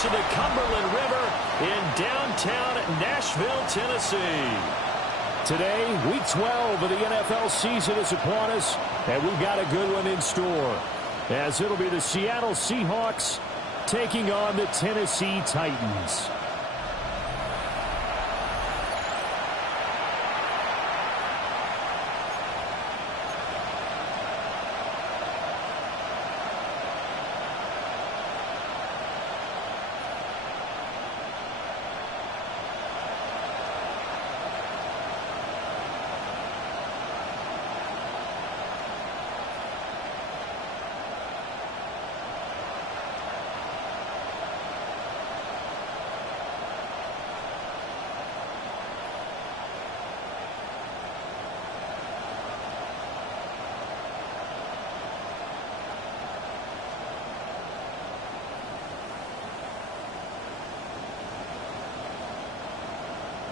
banks of the Cumberland River in downtown Nashville, Tennessee. Today, Week 12 of the NFL season is upon us, and we've got a good one in store, as it'll be the Seattle Seahawks taking on the Tennessee Titans.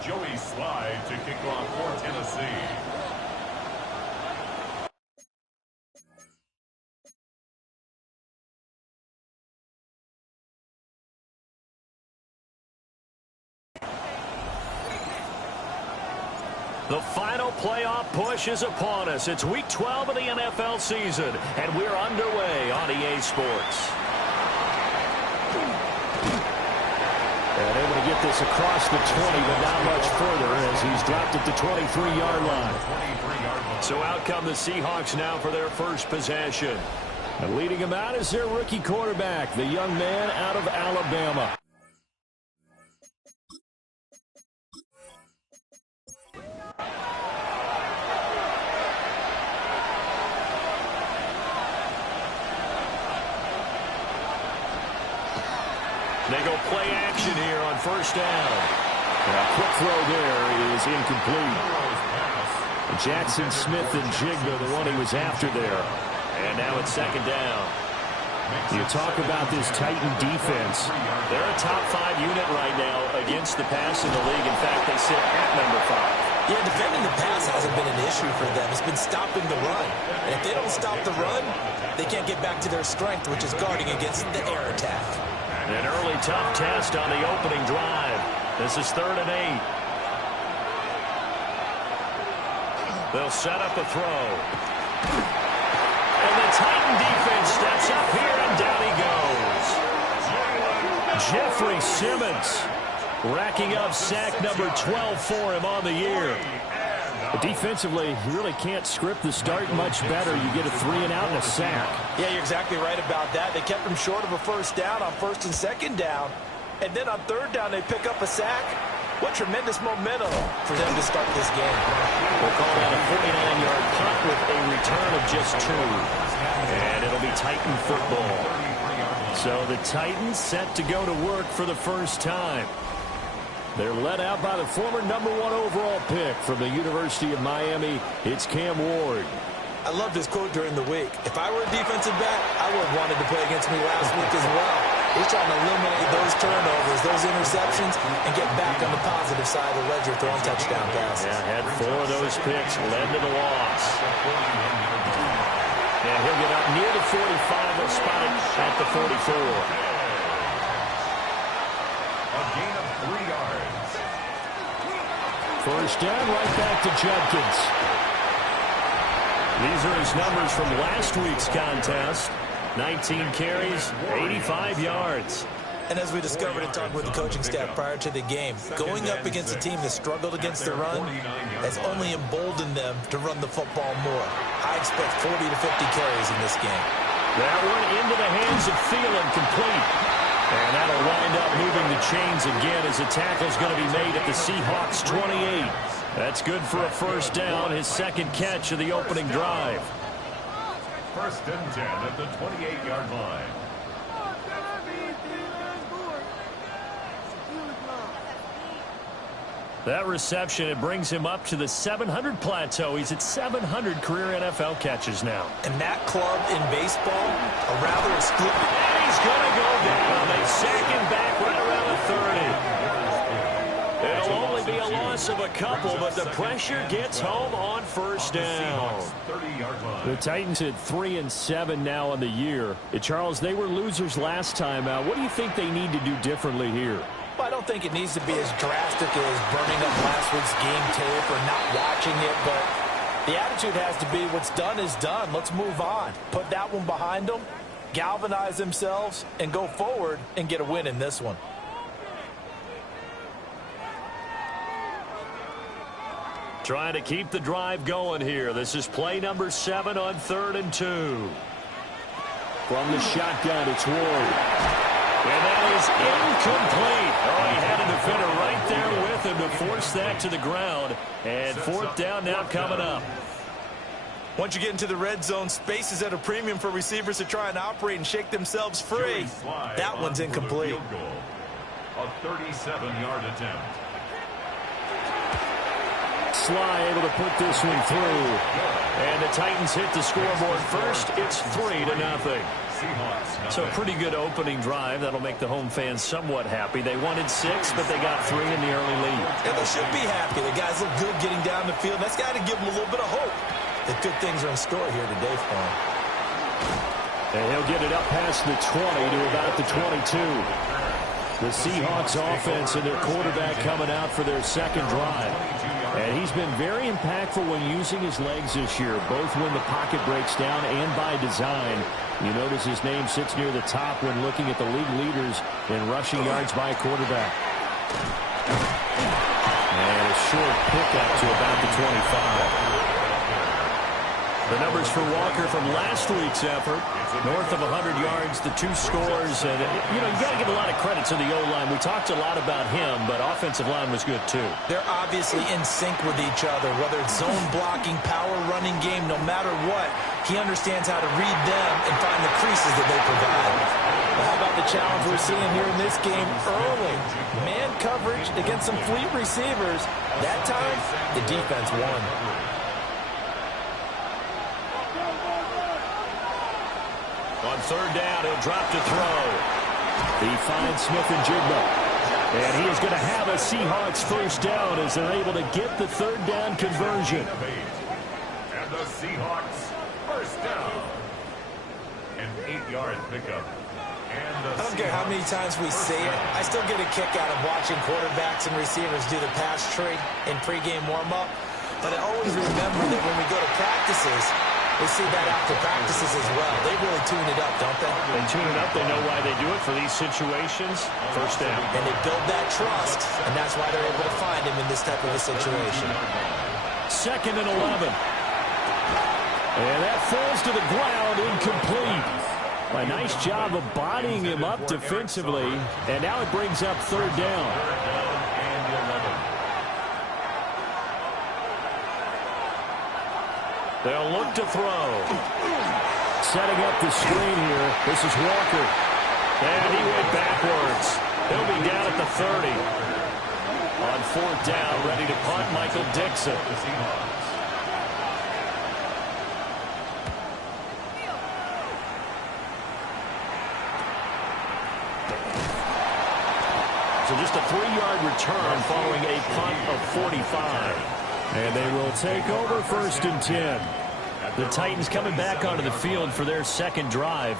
Joey Slye to kick off for Tennessee. The final playoff push is upon us. It's Week 12 of the NFL season, and we're underway on EA Sports. And able to get this across the 20, but not much further as he's dropped it to 23-yard line. So out come the Seahawks now for their first possession. And leading them out is their rookie quarterback, the young man out of Alabama. They go play action here on first down. A quick throw there is incomplete. Jackson Smith and Jigba, the one he was after there. And now it's second down. You talk about this Titan defense. They're a top 5 unit right now against the pass in the league. In fact, they sit at number 5. Yeah, defending the pass hasn't been an issue for them. It's been stopping the run. And if they don't stop the run, they can't get back to their strength, which is guarding against the air attack. An early tough test on the opening drive. This is 3rd and 8. They'll set up a throw. And the Titan defense steps up here, and down he goes. Jeffrey Simmons racking up sack number 12 for him on the year. But defensively, you really can't script the start much better. You get a 3-and-out and a sack. Yeah, you're exactly right about that. They kept him short of a first down on 1st and 2nd down. And then on 3rd down, they pick up a sack. What tremendous momentum for them to start this game. We'll call that a 49-yard punt with a return of just 2. And it'll be Titan football. So the Titans set to go to work for the first time. They're led out by the former number 1 overall pick from the University of Miami. It's Cam Ward. I love this quote during the week. If I were a defensive back, I would have wanted to play against me last week as well. He's trying to eliminate those turnovers, those interceptions, and get back on the positive side of the ledger throwing touchdown passes. Yeah, had 4 of those picks, led to the loss. And he'll get up near the 45. They'll spot it at the 44. A gain of 3 yards. First down, right back to Judkins. These are his numbers from last week's contest. 19 carries, 85 yards. And as we discovered in talking with the coaching staff prior to the game, going up against a team that struggled against the run has only emboldened them to run the football more. I expect 40 to 50 carries in this game. That one into the hands of Thielen, complete. And that'll wind up moving the chains again as a tackle's going to be made at the Seahawks 28. That's good for a first down, his second catch of the opening drive. 1st and 10 at the 28-yard line. That reception, it brings him up to the 700 plateau. He's at 700 career NFL catches now. And that club in baseball, a rather exclusive. And he's going to go down. They sack him back right around the 30. It'll only be a loss loss of a couple, but the pressure gets home on first down. The Titans at 3-7 now on the year. Charles, they were losers last time out. What do you think they need to do differently here? Well, I don't think it needs to be as drastic as burning up last week's game tape or not watching it, but the attitude has to be what's done is done. Let's move on. Put that one behind them, galvanize themselves, and go forward and get a win in this one. Trying to keep the drive going here. This is play number 7 on 3rd and 2. From the shotgun, it's Ward. And that is incomplete. Oh, he had a defender right there with him to force that to the ground. And 4th down now coming up. Once you get into the red zone, space is at a premium for receivers to try and operate and shake themselves free. That one's incomplete. A 37-yard attempt. Sly able to put this one through. And the Titans hit the scoreboard first. It's 3-0. So a pretty good opening drive. That'll make the home fans somewhat happy. They wanted 6, but they got 3 in the early lead. And they should be happy. The guys look good getting down the field. That's got to give them a little bit of hope that good things are in store here today for him. And he'll get it up past the 20 to about the 22. The Seahawks offense and their quarterback coming out for their second drive. And he's been very impactful when using his legs this year, both when the pocket breaks down and by design. You notice his name sits near the top when looking at the league leaders in rushing yards by a quarterback. And a short pickup to about the 25. The numbers for Walker from last week's effort, north of 100 yards, the 2 scores. And, you got to give a lot of credit to the O-line. We talked a lot about him, but offensive line was good, too. They're obviously in sync with each other, whether it's zone blocking, power running game, no matter what. He understands how to read them and find the creases that they provide. Well, how about the challenge we're seeing here in this game early? Man coverage against some fleet receivers. That time, the defense won. On 3rd down, he'll drop to throw. He finds Smith-Njigba. And he is going to have a Seahawks first down as they're able to get the 3rd down conversion. And the Seahawks first down. An 8-yard pickup. I don't care how many times we say it, I still get a kick out of watching quarterbacks and receivers do the pass tree in pregame warm-up. But I always remember that when we go to practices, we see that after practices as well. They really tune it up, don't they? They tune it up. They know why they do it for these situations. First down. And they build that trust, and that's why they're able to find him in this type of a situation. 2nd and 11. And that falls to the ground, incomplete. A nice job of bodying him up defensively. And now it brings up 3rd down. They'll look to throw. Setting up the screen here. This is Walker. And he went backwards. He'll be down at the 30. On 4th down, ready to punt, Michael Dixon. So just a 3-yard return following a punt of 45. And they will take over 1st and 10. The Titans coming back onto the field for their second drive.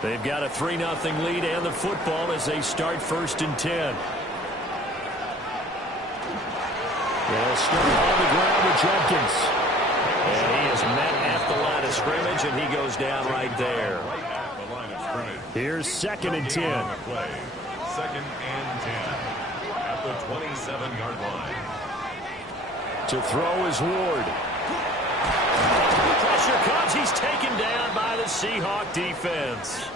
They've got a 3-0 lead and the football as they start 1st and 10. They'll start on the ground with Jenkins. And he is met at the line of scrimmage, and he goes down right there. Here's 2nd and 10. 2nd and 10 at the 27-yard line. To throw is Ward. Pressure comes. He's taken down by the Seahawk defense.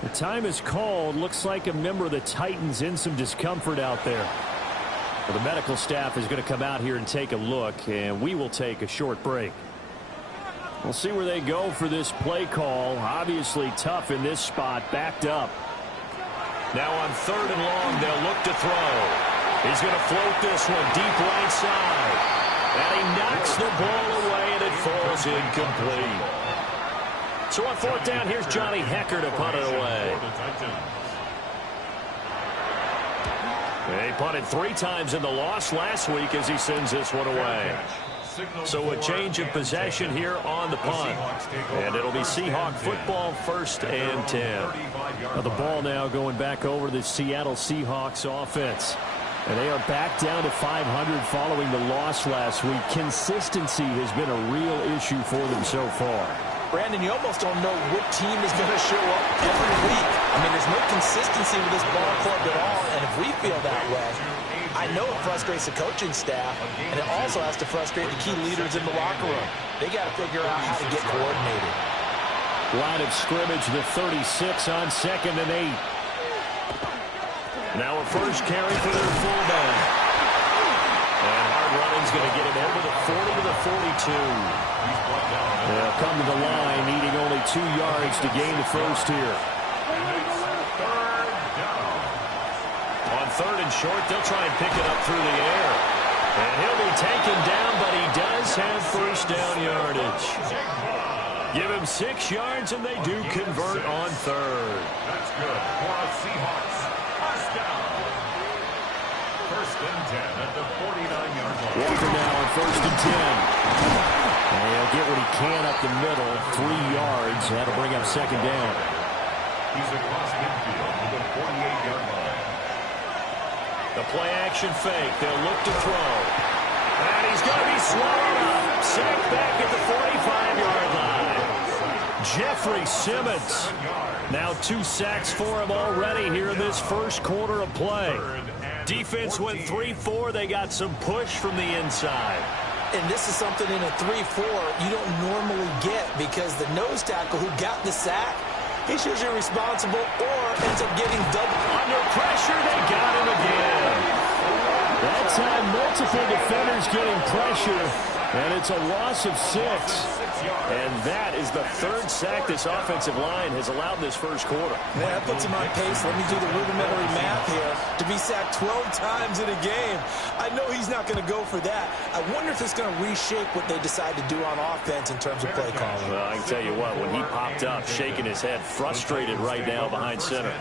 The time is called. Looks like a member of the Titans in some discomfort out there. Well, the medical staff is going to come out here and take a look, and we will take a short break. We'll see where they go for this play call. Obviously tough in this spot, backed up. Now on 3rd and long, they'll look to throw. He's going to float this one deep right side. And he knocks the ball away, and it falls incomplete. So on 4th down, here's Johnny Hekker to punt it away. They punted 3 times in the loss last week as he sends this one away. So a change of possession here on the punt. And it'll be Seahawk football, 1st and 10. Now the ball now going back over to the Seattle Seahawks offense. And they are back down to 500 following the loss last week. Consistency has been a real issue for them so far. Brandon, you almost don't know what team is going to show up every week. I mean, there's no consistency with this ball club at all, and if we feel that way, I know it frustrates the coaching staff, and it also has to frustrate the key leaders in the locker room. They got to figure out how to get coordinated. Line of scrimmage, the 36 on 2nd and 8. Now a first carry for their fullback. And hard running's going to get him over the 40 to the 42. They'll come to the line, needing only 2 yards to gain the first here. On 3rd and short, they'll try and pick it up through the air. And he'll be taken down, but he does have first down yardage. Give him 6 yards, and they do convert on 3rd. That's good for the Seahawks. First down. 1st and 10 at the 49-yard line. Walker now on 1st and 10. And he'll get what he can up the middle, 3 yards. That'll bring up 2nd down. He's across midfield to the 48-yard line. The play action fake. They'll look to throw. And he's going to be swallowed up. Sacked back at the 45-yard line. Jeffrey Simmons. Now 2 sacks for him already here in this first quarter of play. Defense went 3-4. They got some push from the inside. And this is something in a 3-4 you don't normally get because the nose tackle who got the sack, he's usually responsible or ends up getting double. Under pressure, they got him again. That time, multiple defenders getting pressure, and it's a loss of 6. And that is the 3rd sack this offensive line has allowed this first quarter. Man, that puts him on pace. Let me do the rudimentary math here. To be sacked 12 times in a game, I know he's not going to go for that. I wonder if it's going to reshape what they decide to do on offense in terms of play calling. Well, I can tell you what, when he popped up, shaking his head, frustrated right now behind center.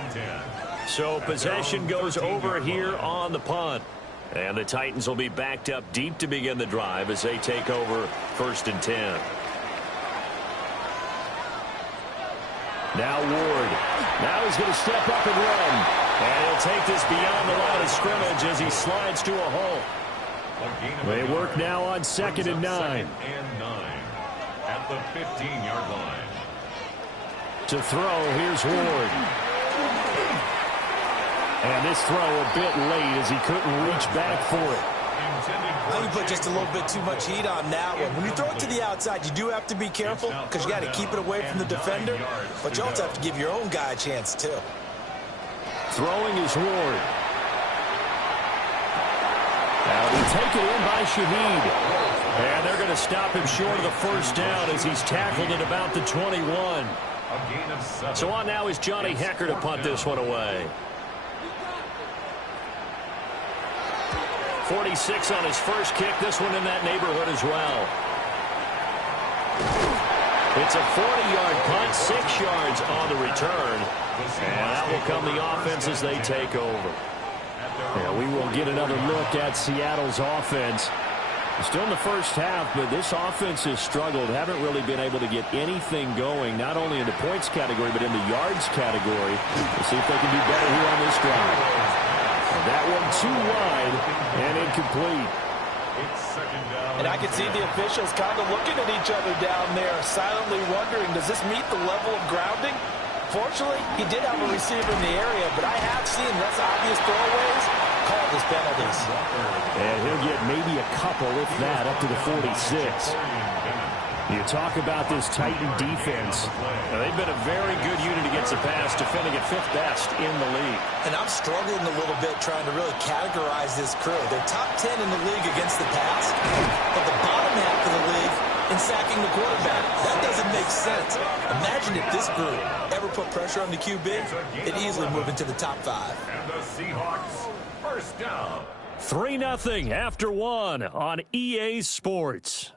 So possession goes over here on the punt. And the Titans will be backed up deep to begin the drive as they take over 1st and 10. Now Ward. Now he's going to step up and run. And he'll take this beyond the line of scrimmage as he slides to a hole. They work now on 2nd and 9. At the 15-yard line. To throw, here's Ward. And this throw a bit late as he couldn't reach back for it. I think you put just a little bit too much heat on that one. When you throw it to the outside, you do have to be careful because you got to keep it away from the defender, but you also have to give your own guy a chance too. Throwing is Ward. Now we take it in by Shaheed. And they're going to stop him short of the first down as he's tackled at about the 21. So on now is Johnny Hekker to punt this one away. 46 on his first kick. This one in that neighborhood as well. It's a 40-yard punt, 6 yards on the return. And that will come the offense as they take over. Yeah, we will get another look at Seattle's offense. Still in the first half, but this offense has struggled. Haven't really been able to get anything going, not only in the points category, but in the yards category. We'll see if they can do better here on this drive. And that one too wide and incomplete. And I can see the officials kind of looking at each other down there, silently wondering, does this meet the level of grounding? Fortunately, he did have a receiver in the area, but I have seen less obvious throwaways called as penalties. And he'll get maybe a couple, if that, up to the 46. You talk about this Titan defense. Now, they've been a very good unit against the pass, defending at 5th best in the league. And I'm struggling a little bit trying to really categorize this crew. They're top 10 in the league against the pass, but the bottom half of the league in sacking the quarterback. That doesn't make sense. Imagine if this group ever put pressure on the QB, it'd easily move into the top 5. And the Seahawks, first down. 3-0 after 1 on EA Sports.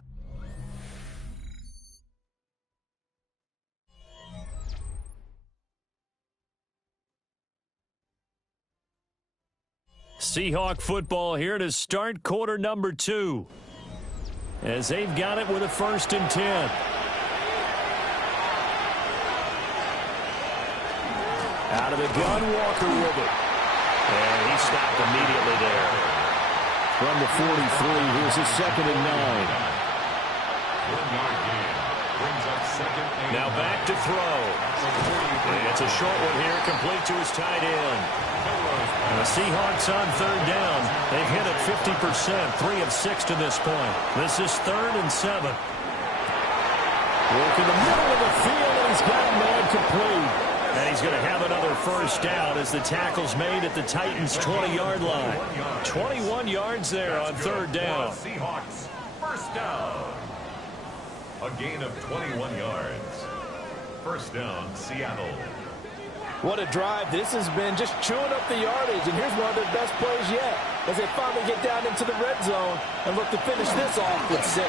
Seahawk football here to start quarter number 2. As they've got it with a 1st and 10. Out of the gun, Walker with it. And he stopped immediately there. From the 43, here's his 2nd and 9. Now back to throw. And it's a short one here, complete to his tight end. And the Seahawks on 3rd down. They've hit it 50%, 3 of 6 to this point. This is 3rd and 7. Work in the middle of the field, and he's got a man complete. And he's going to have another 1st down as the tackle's made at the Titans' 20-yard line. 21 yards there on 3rd down. Seahawks, 1st down. A gain of 21 yards. 1st down, Seattle. What a drive. This has been just chewing up the yardage, and here's one of their best plays yet as they finally get down into the red zone and look to finish this off with 6.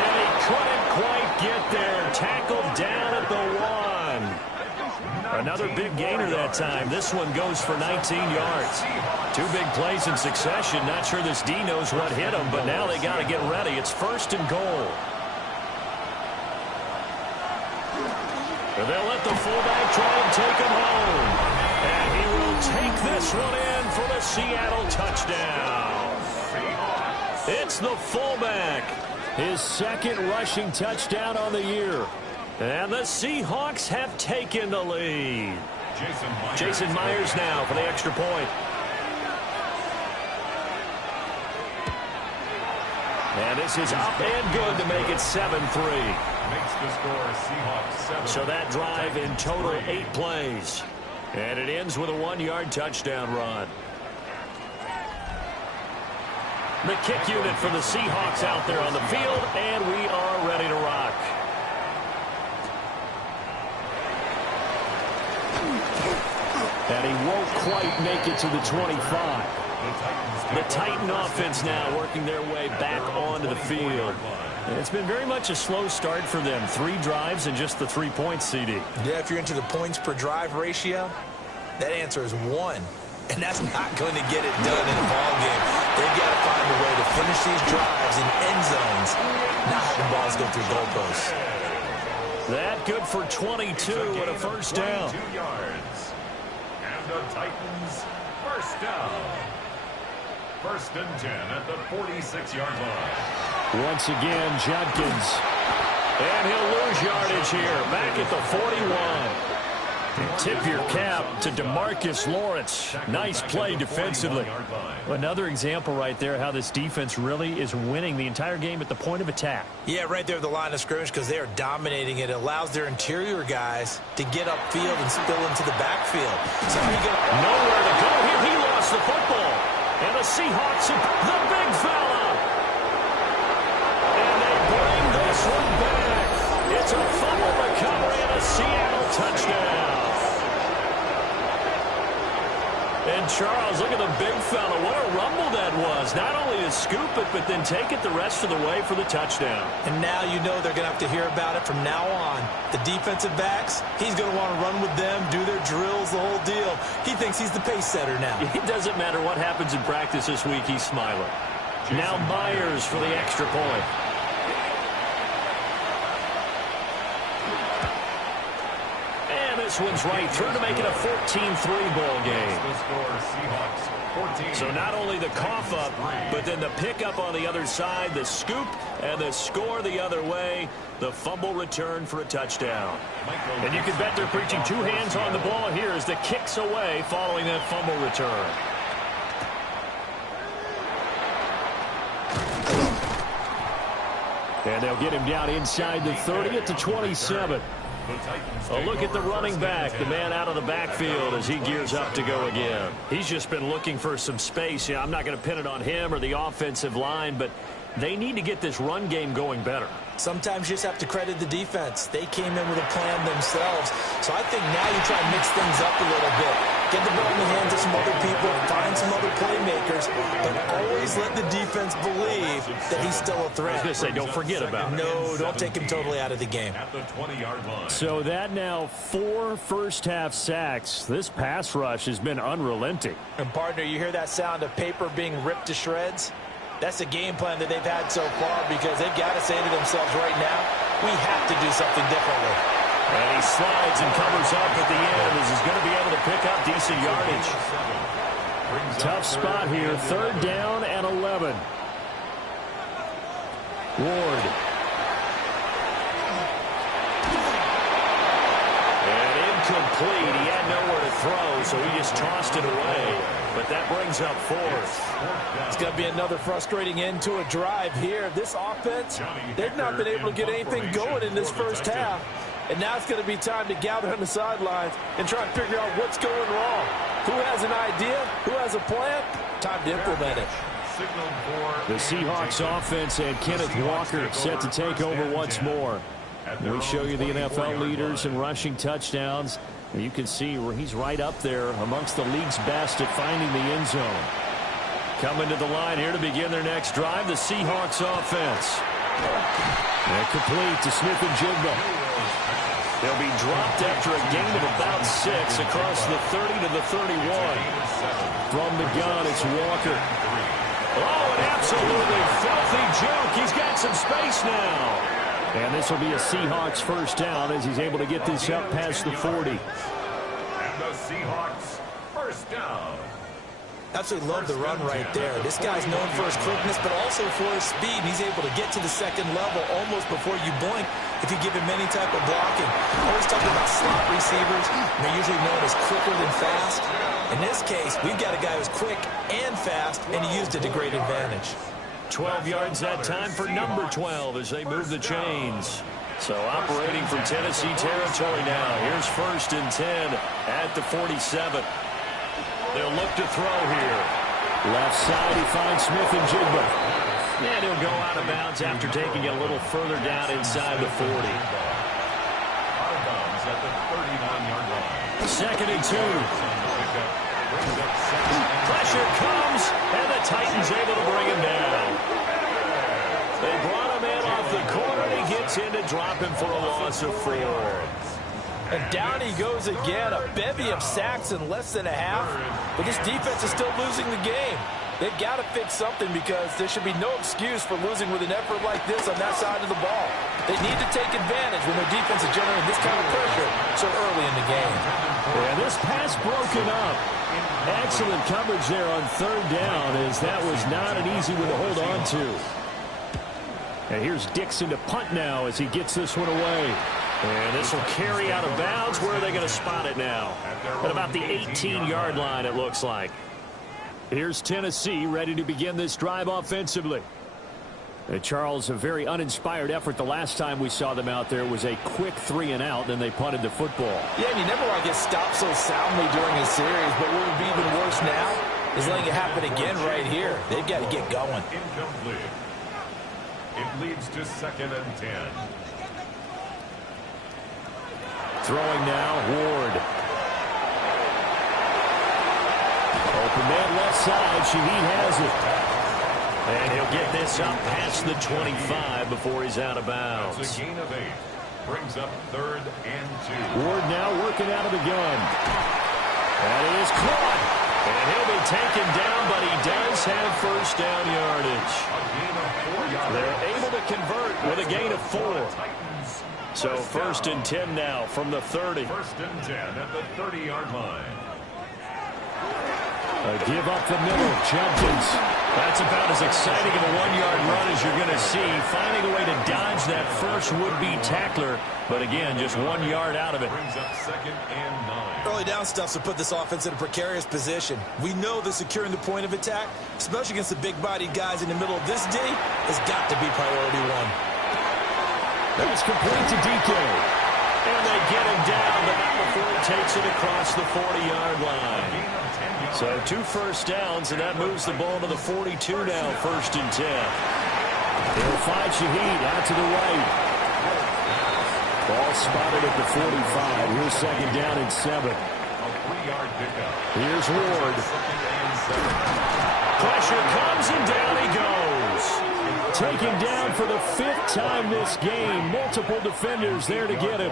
And he couldn't quite get there. Tackled down at the 1. Another big gainer that time. This one goes for 19 yards. 2 big plays in succession. Not sure this D knows what hit him, but now they got to get ready. It's 1st and goal. And they'll let the fullback try and take him home. And he will take this one in for the Seattle touchdown. It's the fullback. His 2nd rushing touchdown on the year. And the Seahawks have taken the lead. Jason Myers now for the extra point. And this is up and good to make it 7-3. Makes the score Seahawks 7. So that drive in total 8 plays. And it ends with a 1-yard touchdown run. The kick unit for the Seahawks out there on the field, and we are ready to rock. And he won't quite make it to the 25. The Titan offense now working their way back onto the field. And it's been very much a slow start for them. 3 drives and just the 3 points, CD. Yeah, if you're into the points per drive ratio, that answer is 1. And that's not going to get it done in a ball game. They've got to find a way to finish these drives in end zones, not have the balls go through goalposts. That good for 22 and a 1st down. 22 yards. And the Titans, 1st down. 1st and 10 at the 46-yard line. Once again, Judkins. And he'll lose yardage here, back at the 41. Tip your cap to DeMarcus Lawrence. Nice play defensively. Another example right there how this defense really is winning the entire game at the point of attack. Yeah, right there at the line of scrimmage because they are dominating it. It allows their interior guys to get upfield and spill into the backfield. So nowhere to go here. He lost the football. And the Seahawks, the big fella. And they bring this one back. It's a fumble recovery and a Seattle touchdown. And Charles, look at the big fella. What a rumble that was. Not only to scoop it, but then take it the rest of the way for the touchdown. And now you know they're going to have to hear about it from now on. The defensive backs, he's going to want to run with them, do their drills, the whole deal. He thinks he's the pace setter now. It doesn't matter what happens in practice this week, he's smiling. Now Myers for the extra point. This one's right through to make it a 14-3 ball game. So not only the cough up, but then the pickup on the other side, the scoop, and the score the other way, the fumble return for a touchdown. And you can bet they're preaching 2 hands on the ball here as the kick's away following that fumble return. And they'll get him down inside the 30 at the 27. A look at the running back, the man out of the backfield as he gears up to go again. He's just been looking for some space. I'm not going to pin it on him or the offensive line, but they need to get this run game going better. Sometimes you just have to credit the defense. They came in with a plan themselves. So I think now you try to mix things up a little bit. get the ball in the hands of some other people, find some other playmakers, but always let the defense believe that he's still a threat. I was going to say, don't forget about him. No, don't take him totally out of the game. At the 20-yard line. So that now 4 first-half sacks. This pass rush has been unrelenting. And, partner, you hear that sound of paper being ripped to shreds? That's the game plan that they've had so far because they've got to say to themselves right now, we have to do something differently. And he slides and covers up at the end as he's going to be able to pick up decent yardage. Tough spot here. 3rd down and 11. Ward. And incomplete. He had nowhere to throw, so he just tossed it away. But that brings up 4th. It's going to be another frustrating end to a drive here. This offense, they've not been able to get anything going in this first half. And now it's going to be time to gather on the sidelines and try and figure out what's going wrong. Who has an idea? Who has a plan? Time to implement it. The Seahawks offense and Kenneth Walker set to take over once more. We show you the NFL leaders in rushing touchdowns. You can see where he's right up there amongst the league's best at finding the end zone. Coming to the line here to begin their next drive, the Seahawks offense. And complete to Smith-Njigba. They'll be dropped after a gain of about 6 across the 30 to the 31. From the gun, it's Walker. Oh, an absolutely filthy joke. He's got some space now. And this will be a Seahawks first down as he's able to get this up past the 40. And the Seahawks first down. Absolutely love the run right there. This guy's known for his quickness, but also for his speed. And he's able to get to the second level almost before you blink if you give him any type of blocking. Always talking about slot receivers. They're usually known as quicker than fast. In this case, we've got a guy who's quick and fast, and he used it to great advantage. 12 yards that time for number 12 as they move the chains. So operating from Tennessee territory now. Here's 1st and 10 at the 47. They'll look to throw here. Left side, he finds Smith-Njigba. And he'll go out of bounds after taking it a little further down inside the 40. Out of bounds at the 39-yard line. 2nd and 2. Pressure comes, and the Titans able to bring him down. They brought him in off the corner, and he gets in to drop him for a loss of 4. And down he goes again. A bevy of sacks in less than a half. But this defense is still losing the game. They've got to fix something because there should be no excuse for losing with an effort like this on that side of the ball. They need to take advantage when their defense is generating this kind of pressure so early in the game. And this pass broken up. Excellent coverage there on 3rd down as that was not an easy one to hold on to. And here's Dixon to punt now as he gets this one away. And this will carry out of bounds. Where are they going to spot it now? At about the 18-yard line, it looks like. Here's Tennessee ready to begin this drive offensively. Charles, a very uninspired effort the last time we saw them out there was a quick 3-and-out, then they punted the football. Yeah, and you never want to get stopped so soundly during a series, but what would be even worse now is letting it happen again right here. They've got to get going. Incomplete. It leads to 2nd and 10. Throwing now, Ward. Open man left side. Shaheed has it. And he'll get this up past the 25 before he's out of bounds. That's a gain of 8. Brings up 3rd and 2. Ward now working out of the gun. That is caught. And he'll be taken down, but he does have first down yardage. A gain of 4 yards. They're able to convert with a gain of 4. So 1st and 10 now from the 30. 1st and 10 at the 30-yard line. A give up the middle. Jenkins. That's about as exciting of a 1-yard run as you're going to see. Finding a way to dodge that first would-be tackler. But again, just 1 yard out of it. Brings up 2nd and 9. Early down stuffs will put this offense in a precarious position. We know that securing the point of attack, especially against the big-bodied guys in the middle of this D, has got to be priority 1. That's complete to DK. And they get him down, but not before he takes it across the 40-yard line. So 2 first downs, and that moves the ball to the 42 now, 1st and 10. They'll find Shaheed out to the right. Ball spotted at the 45. Here's 2nd down and 7. 3-yard pickup. Here's Ward. Pressure comes and down he goes. Taken down for the 5th time this game. Multiple defenders there to get him.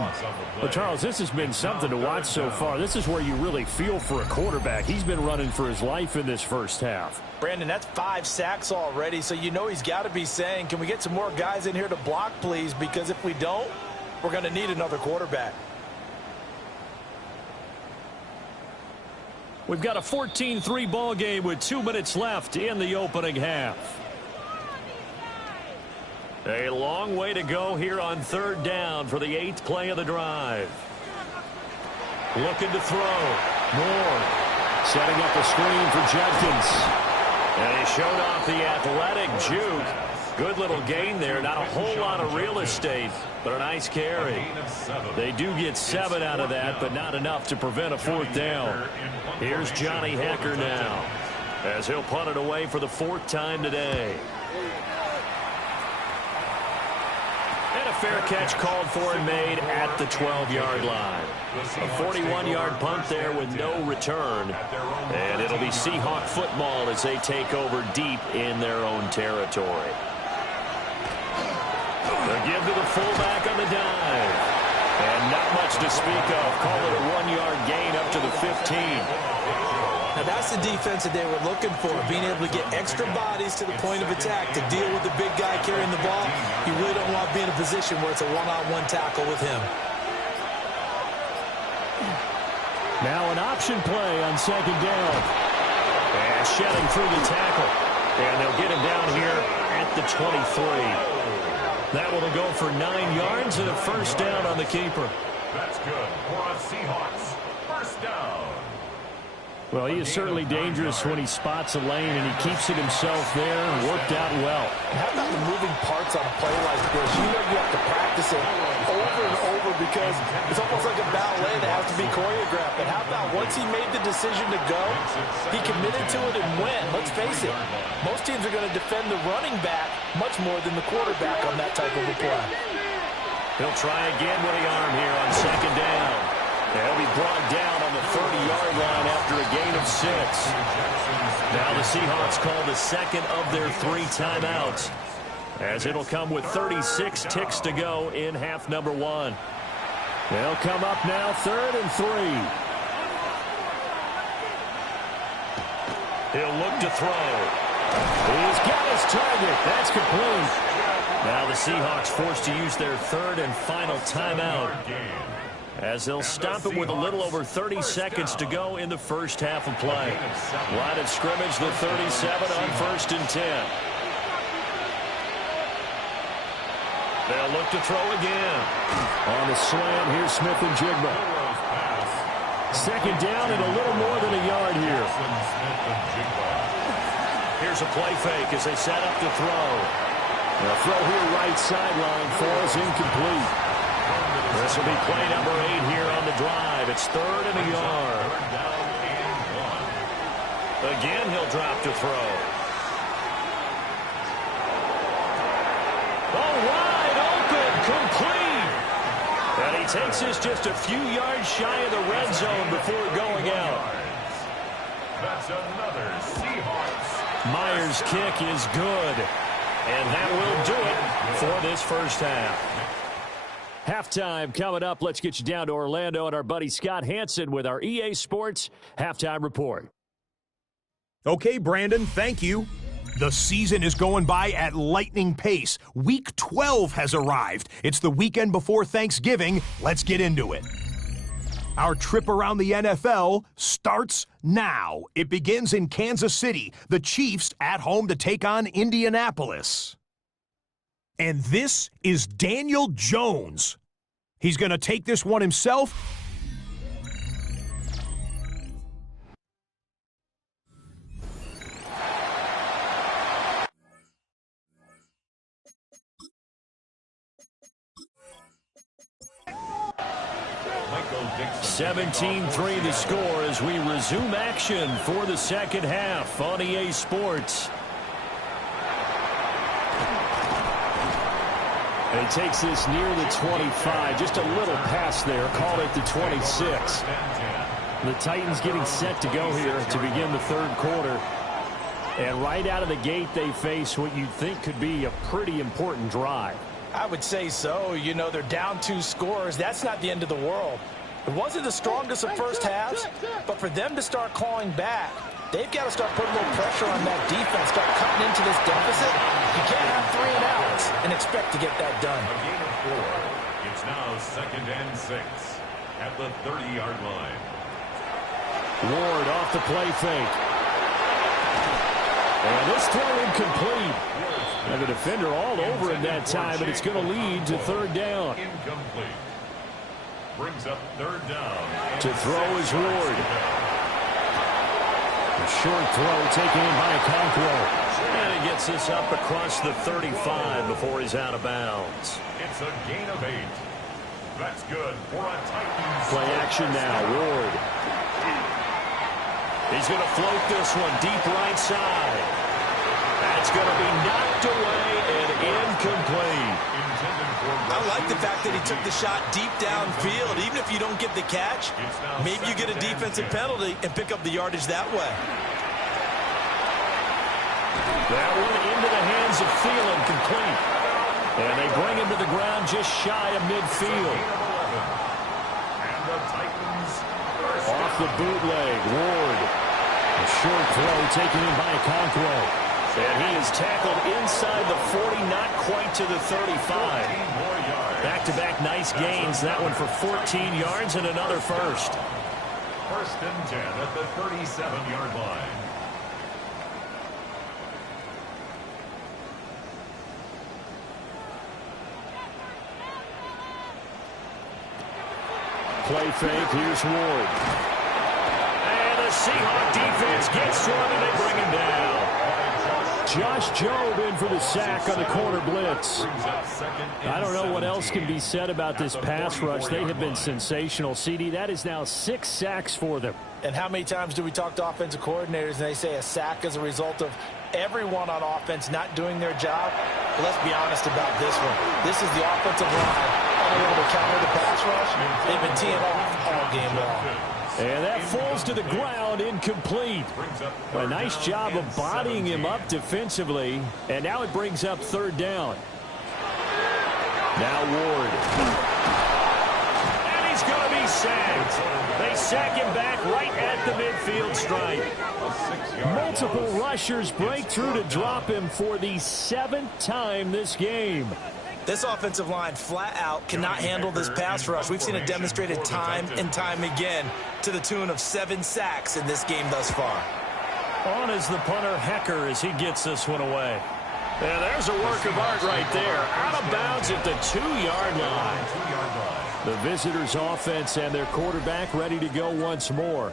But, Charles, this has been something to watch so far. This is where you really feel for a quarterback. He's been running for his life in this first half. Brandon, that's 5 sacks already, so you know he's got to be saying, can we get some more guys in here to block, please? Because if we don't, we're going to need another quarterback. We've got a 14-3 ball game with 2 minutes left in the opening half. A long way to go here on 3rd down for the 8th play of the drive. Looking to throw. Moore setting up a screen for Judkins. And he showed off the athletic juke. Good little gain there. Not a whole lot of real estate, but a nice carry. They do get 7 out of that, but not enough to prevent a 4th down. Here's Johnny Hekker now, as he'll punt it away for the 4th time today. And a fair catch called for and made at the 12-yard line. A 41-yard punt there with no return. And it'll be Seahawk football as they take over deep in their own territory. The give to the fullback on the dive. And not much to speak of. Call it a 1-yard gain up to the 15. Now that's the defense that they were looking for, being able to get extra bodies to the point of attack to deal with the big guy carrying the ball. You really don't want to be in a position where it's a one-on-one tackle with him. Now an option play on 2nd down. And shedding through the tackle. And they'll get him down here at the 23. That will go for 9 yards and a 1st down on the keeper. That's good for a Seahawks 1st down. Well, he is certainly dangerous when he spots a lane, and he keeps it himself there and worked out well. How about the moving parts on a play like this? You know you have to practice it over and over because it's almost like a ballet that has to be choreographed. But how about once he made the decision to go, he committed to it and went. Let's face it, most teams are going to defend the running back much more than the quarterback on that type of a play. He'll try again with the arm here on 2nd down. He'll be brought down on the 30-yard line after a gain of 6. Now the Seahawks call the 2nd of their 3 timeouts, as it'll come with 36 ticks to go in half number 1. They'll come up now 3rd and 3. He'll look to throw. He's got his target. That's complete. Now the Seahawks forced to use their 3rd and final timeout, as they'll stop it with a little over 30 seconds to go in the first half of play. Line of scrimmage, the 37 on 1st and 10. They'll look to throw again. On the slant, here's Smith and Jigba. 2nd down and a little more than a yard here. Here's a play fake as they set up to throw. The throw here right sideline falls incomplete. This will be play number 8 here on the drive. It's 3rd and a yard. Again, he'll drop to throw. Oh, wide open, complete. And he takes this just a few yards shy of the red zone before going out. That's another Seahawks. Myers' kick is good. And that will do it for this first half. Halftime coming up. Let's get you down to Orlando and our buddy Scott Hansen with our EA Sports Halftime Report. Okay, Brandon, thank you. The season is going by at lightning pace. Week 12 has arrived. It's the weekend before Thanksgiving. Let's get into it. Our trip around the NFL starts now. It begins in Kansas City. The Chiefs at home to take on Indianapolis. And this is Daniel Jones. He's going to take this one himself. Michael Dixon 17-3 the score as we resume action for the second half on EA Sports. And he takes this near the 25, just a little pass there, call it the 26. The Titans getting set to go here to begin the third quarter. And right out of the gate, they face what you'd think could be a pretty important drive. I would say so. You know, they're down 2 scores. That's not the end of the world. It wasn't the strongest of first halves, but for them to start clawing back, they've got to start putting a little pressure on that defense, start cutting into this deficit. You can't have 3 and outs and expect to get that done. A gain of 4. It's now 2nd and 6 at the 30-yard line. Ward off the play fake. And this throw incomplete. And the defender all over him that time, and it's going to lead to third down. Incomplete. Brings up third down. To throw is Ward. A short throw taken in by Okonkwo. And he gets this up across the 35 before he's out of bounds. It's a gain of 8. That's good for a Titans. Play action now, Ward. He's going to float this one deep right side. That's going to be knocked away and incomplete. I like the fact that he took the shot deep downfield. Even if you don't get the catch, maybe you get a defensive penalty and pick up the yardage that way. That one into the hands of Thielen, complete. And they bring him to the ground just shy of midfield. And the Titans off the bootleg, Ward. A short throw taken in by Okonkwo. And he is tackled inside the 40, not quite to the 35. Back-to-back nice gains. That one for 14 yards and another first. 1st and 10 at the 37-yard line. Play fake. Here's Ward. And the Seahawk defense gets to him and they bring him down. Josh Jobe in for the sack on the corner blitz. I don't know what else can be said about this pass rush. They have been sensational. CD, that is now 6 sacks for them. And how many times do we talk to offensive coordinators and they say a sack is a result of everyone on offense not doing their job? Well, let's be honest about this one. This is the offensive line unable to counter the pass rush. They've been teeing off all game long. And that falls to the ground, incomplete. A nice job of bodying him up defensively. And now it brings up third down. Now Ward. And he's going to be sacked. They sack him back right at the midfield stripe. Multiple rushers break through to drop him for the 7th time this game. This offensive line flat out cannot handle this pass rush. We've seen it demonstrated time and time again to the tune of 7 sacks in this game thus far. On is the punter Hecker as he gets this one away. And there's a work of art right there. Out of bounds at the 2-yard line. The visitors' offense and their quarterback ready to go once more.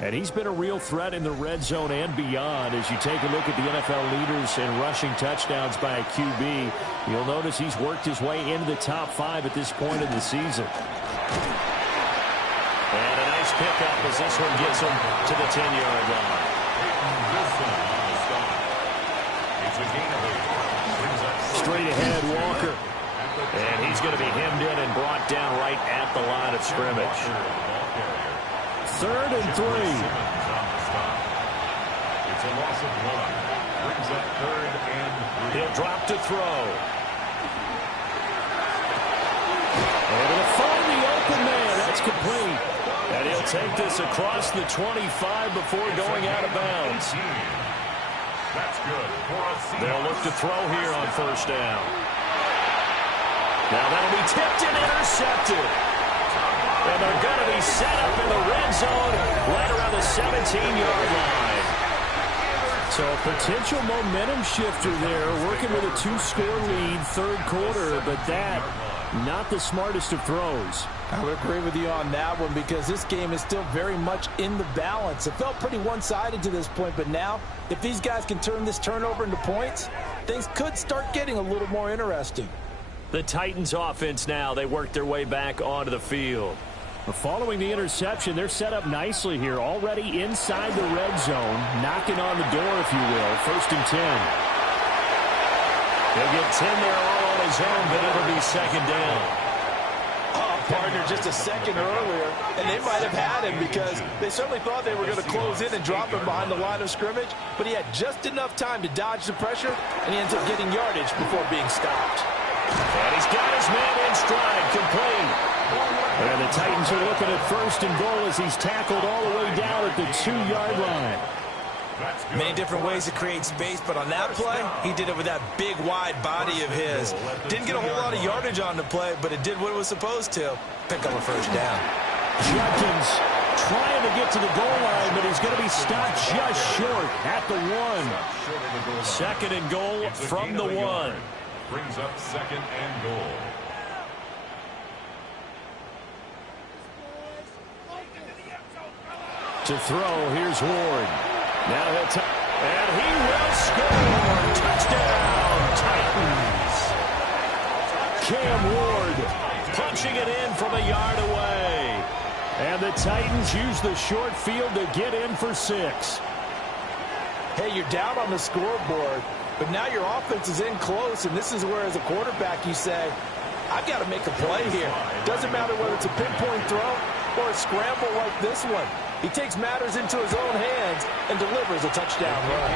And he's been a real threat in the red zone and beyond. As you take a look at the NFL leaders in rushing touchdowns by a QB, you'll notice he's worked his way into the top 5 at this point in the season. And a nice pickup as this one gets him to the 10-yard line. Straight ahead, Walker. And he's going to be hemmed in and brought down right at the line of scrimmage. 3rd and 3. It's a loss of 1. Brings up 3rd and 3. He'll drop to throw. And he'll find the open man. That's complete. And he'll take this across the 25 before going out of bounds. That's good for a Seahawks. They'll look to throw here on 1st down. Now that'll be tipped and intercepted. And they're going to be set up in the red zone right around the 17-yard line. So a potential momentum shifter there, working with a 2-score lead, 3rd quarter, but that, not the smartest of throws. I would agree with you on that one because this game is still very much in the balance. It felt pretty one-sided to this point, but now, if these guys can turn this turnover into points, things could start getting a little more interesting. The Titans offense now, they work their way back onto the field. Following the interception, they're set up nicely here, already inside the red zone, knocking on the door, if you will. 1st and 10. He'll get 10 there all on his own, but it'll be 2nd down. partner just a second earlier, and they might have had him because they certainly thought they were going to close in and drop him behind the line of scrimmage, but he had just enough time to dodge the pressure, and he ends up getting yardage before being stopped. And he's got his man in stride, complete. And the Titans are looking at 1st and goal as he's tackled all the way down at the 2-yard line. Many different ways to create space, but on that play, he did it with that big, wide body of his. Didn't get a whole lot of yardage on the play, but it did what it was supposed to. Pick up a 1st down. Judkins trying to get to the goal line, but he's going to be stopped just short at the 1. 2nd and goal from the 1. Brings up 2nd and goal. To throw, here's Ward. Now he'll and he will score. Touchdown, Titans. Cam Ward punching it in from a yard away. And the Titans use the short field to get in for 6. Hey, you're down on the scoreboard, but now your offense is in close, and this is where, as a quarterback, you say, I've got to make a play here. Doesn't matter whether it's a pinpoint throw or a scramble like this one. He takes matters into his own hands and delivers a touchdown run.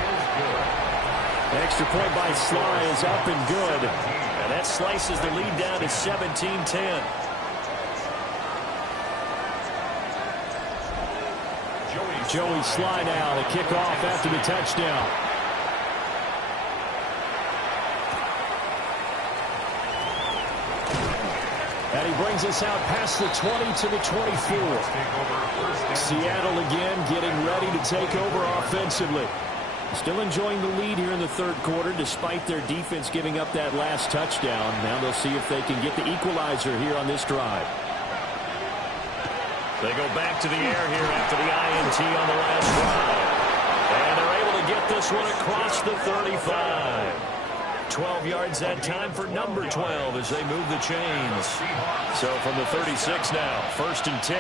Extra point by Sly is up and good. And that slices the lead down to 17-10. Joey Sly now to kick off after the touchdown. And he brings us out past the 20 to the 24. Seattle again getting ready to take over offensively. Still enjoying the lead here in the 3rd quarter despite their defense giving up that last touchdown. Now they'll see if they can get the equalizer here on this drive. They go back to the air here after the INT on the last drive. And they're able to get this one across the 35. 12 yards that time for number 12 as they move the chains. So from the 36 now, 1st and 10.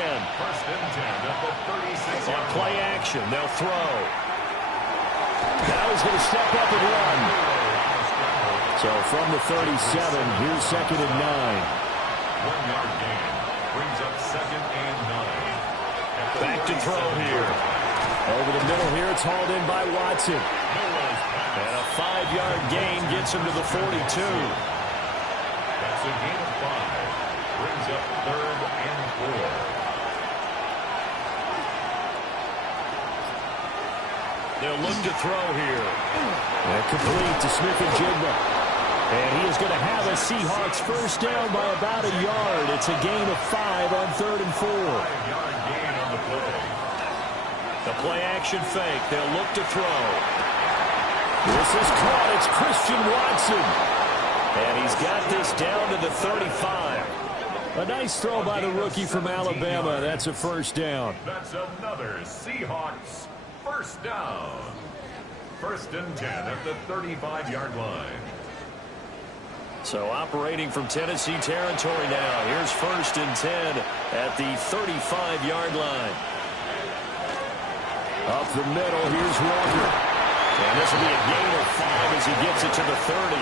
On play action, they'll throw. Now he's going to step up and run. So from the 37, here's 2nd and 9. 1-yard gain brings up 2nd and 9. Back to throw here. Over the middle here, it's hauled in by Watson. And a 5-yard gain gets him to the 42. That's a gain of 5. Brings up 3rd and 4. They'll look to throw here. And complete to Smith-Njigba. And he is going to have a Seahawks 1st down by about a yard. It's a gain of 5 on 3rd and 4. 5-yard gain on the play. The play action fake. They'll look to throw. This is caught. It's Christian Watson. And he's got this down to the 35. A nice throw by the rookie from Alabama. That's a 1st down. That's another Seahawks 1st down. 1st and 10 at the 35-yard line. So operating from Tennessee territory now. Here's 1st and 10 at the 35-yard line. Up the middle, here's Walker. And this will be a gain of 5 as he gets it to the 30.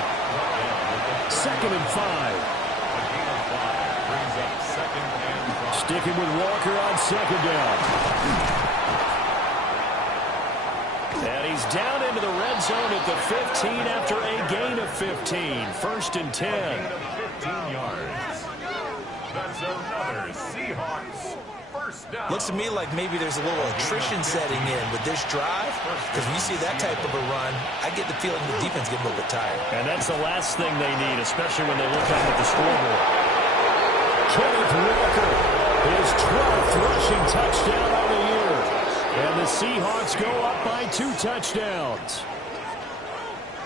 2nd and 5. A gain of 5 brings up 2nd and 5. Sticking with Walker on 2nd down. And he's down into the red zone at the 15 after a gain of 15. 1st and 10. A gain of 15 yards. That's another Seahawks 1st down. Looks to me like maybe there's a little attrition setting in with this drive, because when you see that type of a run, I get the feeling the defense getting a little bit tired. And that's the last thing they need, especially when they look up at the scoreboard. Kenneth Walker, his 12th rushing touchdown on the year. And the Seahawks go up by 2 touchdowns.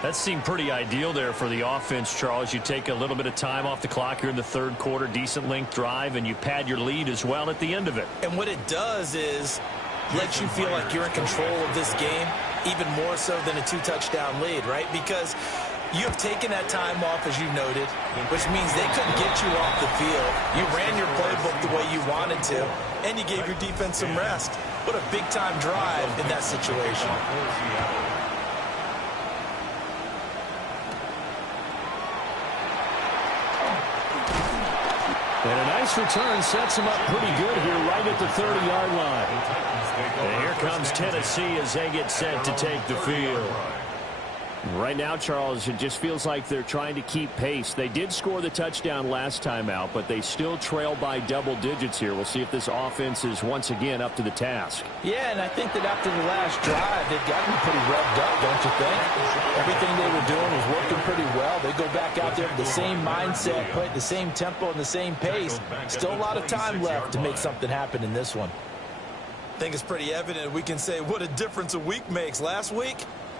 That seemed pretty ideal there for the offense, Charles. You take a little bit of time off the clock here in the 3rd quarter, decent length drive, and you pad your lead as well at the end of it. And what it does is let you feel like you're in control of this game, even more so than a 2-touchdown lead, right? Because you have taken that time off, as you noted, which means they couldn't get you off the field. You ran your playbook the way you wanted to, and you gave your defense some rest. What a big-time drive in that situation. And a nice return sets him up pretty good here right at the 30-yard line. And here comes Tennessee as they get set to take the field. Right now, Charles, it just feels like they're trying to keep pace. They did score the touchdown last time out, but they still trail by double digits here. We'll see if this offense is once again up to the task. Yeah, and I think that after the last drive, they've gotten pretty revved up, don't you think? Everything they were doing was working pretty well. They go back out there with the same mindset, playing the same tempo and the same pace. Still a lot of time left to make something happen in this one. I think it's pretty evident we can say what a difference a week makes. Last week,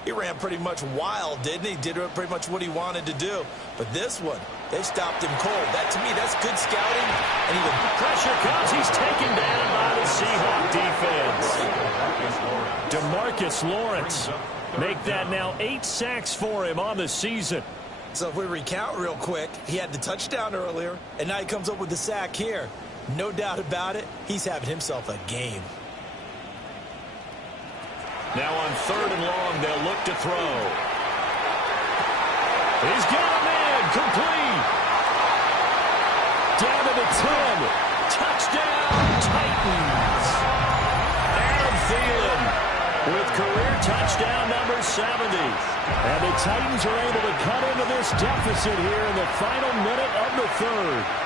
he ran pretty much wild, didn't he? Did pretty much what he wanted to do. But this one, they stopped him cold. That, to me, that's good scouting. And even pressure comes. He's taken down by the Seahawk defense. DeMarcus Lawrence. Make that now 8 sacks for him on the season. So if we recount real quick, he had the touchdown earlier, and now he comes up with the sack here. No doubt about it, he's having himself a game. Now on 3rd and long, they'll look to throw. He's got a man, complete. Down to the 10. Touchdown, Titans. Adam Thielen with career touchdown number 70. And the Titans are able to cut into this deficit here in the final minute of the 3rd.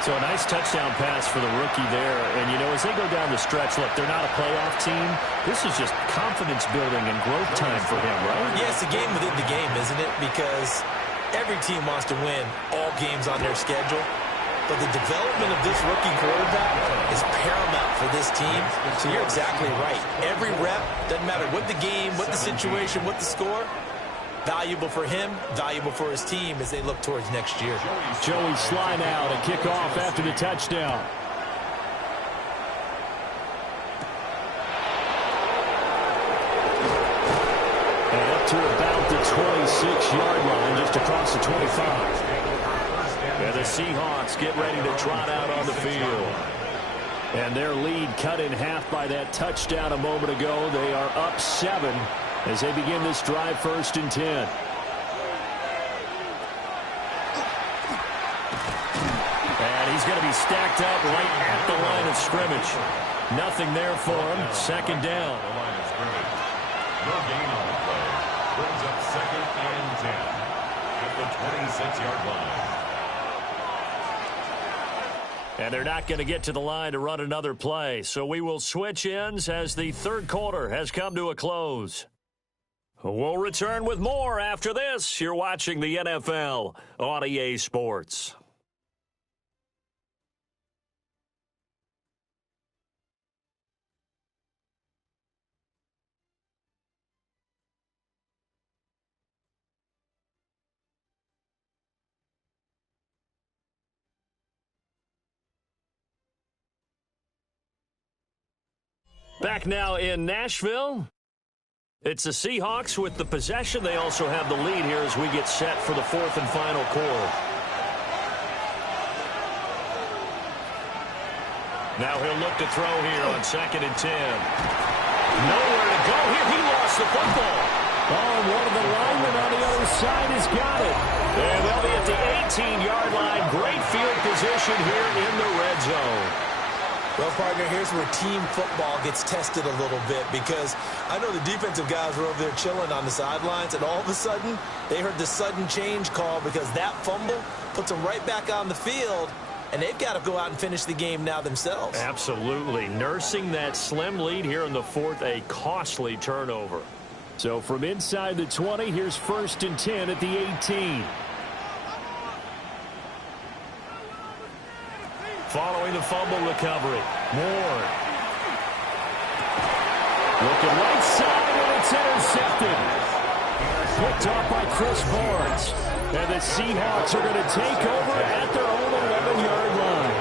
So a nice touchdown pass for the rookie there. And, you know, as they go down the stretch, look, they're not a playoff team. This is just confidence building and growth time for him, right? Yeah, it's a game within the game, isn't it? Because every team wants to win all games on their schedule. But the development of this rookie quarterback is paramount for this team. So you're exactly right. Every rep, doesn't matter what the game, what the situation, what the score, valuable for him, valuable for his team as they look towards next year. Joey Sly now to kick off after the touchdown. And up to about the 26-yard line, just across the 25. And the Seahawks get ready to trot out on the field. And their lead cut in half by that touchdown a moment ago. They are up 7. As they begin this drive, 1st and 10. And he's going to be stacked up right at the line of scrimmage. Nothing there for him. 2nd down. The line of scrimmage. No gain on the play. Brings up 2nd and 10 at the 26-yard line. And they're not going to get to the line to run another play. So we will switch ends as the 3rd quarter has come to a close. We'll return with more after this. You're watching the NFL on EA Sports. Back now in Nashville. It's the Seahawks with the possession. They also have the lead here as we get set for the 4th and final quarter. Now he'll look to throw here on 2nd and 10. Nowhere to go here. He lost the football. Oh, and one of the linemen on the other side has got it. And they'll be at the 18-yard line. Great field position here in the red zone. Well, partner, here's where team football gets tested a little bit because I know the defensive guys were over there chilling on the sidelines, and all of a sudden they heard the sudden change call because that fumble puts them right back on the field, and they've got to go out and finish the game now themselves. Absolutely. Nursing that slim lead here in the 4th, a costly turnover. So from inside the 20, here's 1st and 10 at the 18. Following the fumble recovery, Ward. Looking right side, and it's intercepted. Picked off by Chris Barnes. And the Seahawks are going to take over at their own 11-yard line.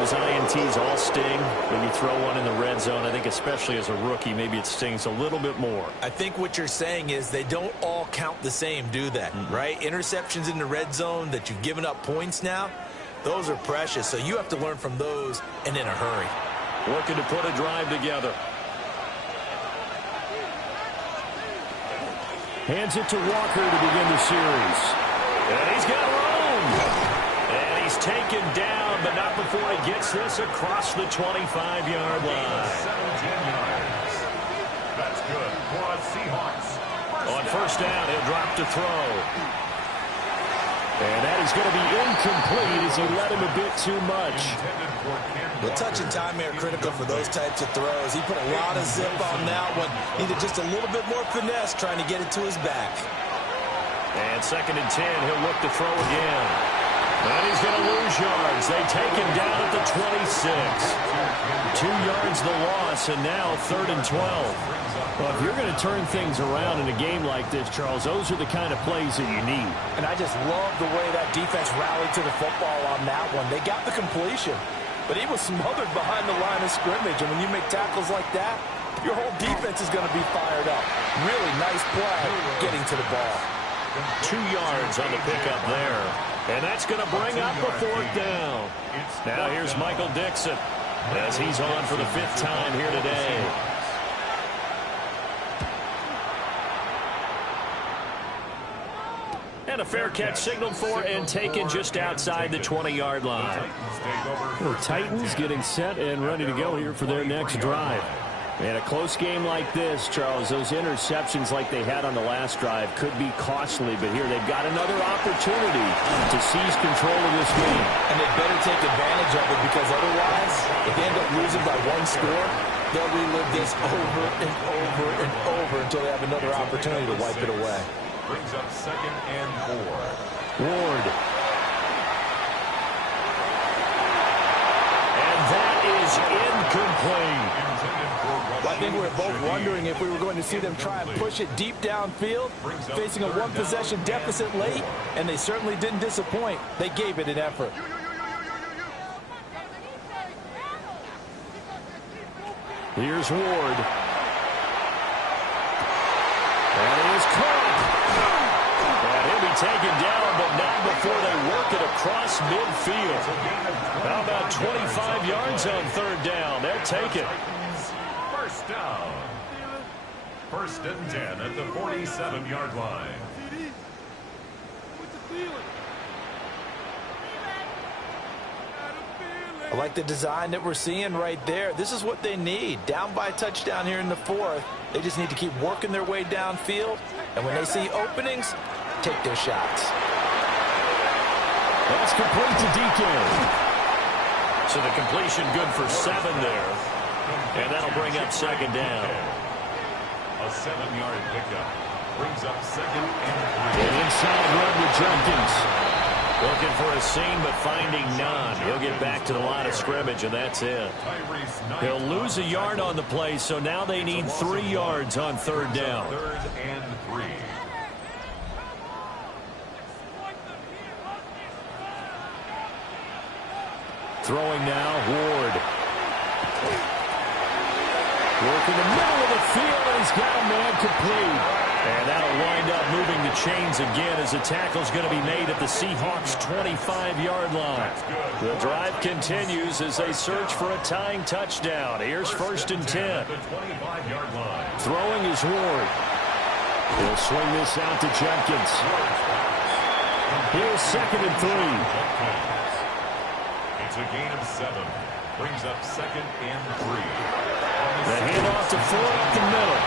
Those INTs all sting when you throw one in the red zone. I think especially as a rookie, maybe it stings a little bit more. I think what you're saying is they don't all count the same, do that, right? Interceptions in the red zone that you've given up points now, those are precious, so you have to learn from those and in a hurry. Looking to put a drive together. Hands it to Walker to begin the series. And he's got room. And he's taken down, but not before he gets this across the 25-yard line. 17 yards. That's good for a Seahawks. On first down, he'll drop to throw. And that is going to be incomplete as he led him a bit too much. The touch and time are critical for those types of throws. He put a lot of zip on that one. Needed just a little bit more finesse trying to get it to his back. And 2nd and 10, he'll look to throw again. And he's going to lose yards. They take him down at the 26. 2 yards the loss, and now 3rd and 12. Well, if you're going to turn things around in a game like this, Charles, those are the kind of plays that you need. And I just love the way that defense rallied to the football on that one. They got the completion, but he was smothered behind the line of scrimmage. And when you make tackles like that, your whole defense is going to be fired up. Really nice play getting to the ball. 2 yards on the pickup there. And that's going to bring up a 4th down. Now here's Michael Dixon as he's on for the 5th time here today. And a fair catch signaled for and taken just outside the 20-yard line. The Titans getting set and ready to go here for their next drive. And a close game like this, Charles, those interceptions like they had on the last drive could be costly, but here they've got another opportunity to seize control of this game. And they better take advantage of it, because otherwise, if they end up losing by 1 score, they'll relive this over and over and over until they have another opportunity to wipe it away. Brings up 2nd and 4. Ward. And that is incomplete. Well, I think we were both wondering if we were going to see them try and push it deep downfield, facing a 1-possession deficit late, and they certainly didn't disappoint. They gave it an effort. Here's Ward. And he is caught. And he'll be taken down, but not before they work it across midfield. How about 25 yards on 3rd down? They'll take it. First down. 1st and 10 at the 47-yard line. I like the design that we're seeing right there. This is what they need. Down by a touchdown here in the 4th. They just need to keep working their way downfield. And when they see openings, take their shots. That's complete to DK. So the completion good for 7 there. And that'll bring up 2nd down. A 7-yard pickup brings up 2nd and 3. An inside run with Jenkins. Looking for a seam, but finding none. He'll get back to the line of scrimmage, and that's it. He'll lose a yard on the play, so now they need 3 yards on 3rd down. 3rd and 3. Throwing now, Ward. Working the middle of the field, and he's got a man complete. And that'll wind up moving the chains again as the tackle's going to be made at the Seahawks' 25-yard line. The drive continues as they search for a tying touchdown. Here's 1st and 10. Throwing is Ward. He'll swing this out to Jenkins. Here's 2nd and 3. It's a gain of 7. Brings up 2nd and 3. The handoff to Ford up the middle.